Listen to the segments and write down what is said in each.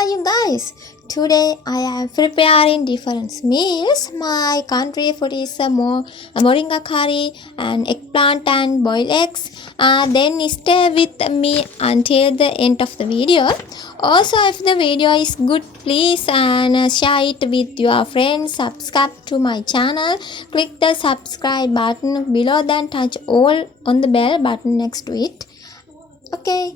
are you guys? Today I am preparing different meals. My country food is a moringa curry and eggplant and boiled eggs. Then stay with me until the end of the video. Also, if the video is good, please share it with your friends. Subscribe to my channel. Click the subscribe button below, then touch all on the bell button next to it. Okay.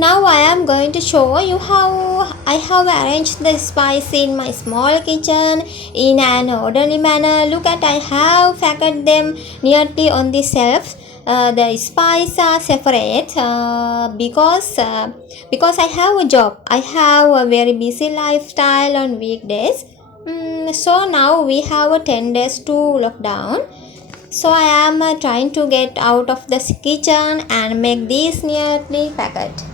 Now I am going to show you how I have arranged the spice in my small kitchen in an orderly manner. Look at, I have packed them neatly on the shelf. The spices are separate because I have a job. I have a very busy lifestyle on weekdays. So now we have 10 days to lock down. So I am trying to get out of the kitchen and make these neatly packed.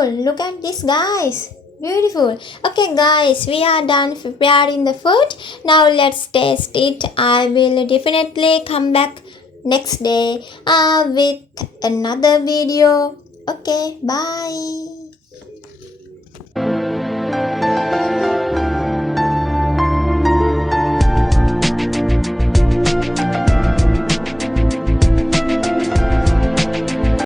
beautiful. Look at this, guys. Beautiful. Okay, guys, we are done preparing the food. Now let's taste it. I will definitely come back next day with another video. Okay, bye.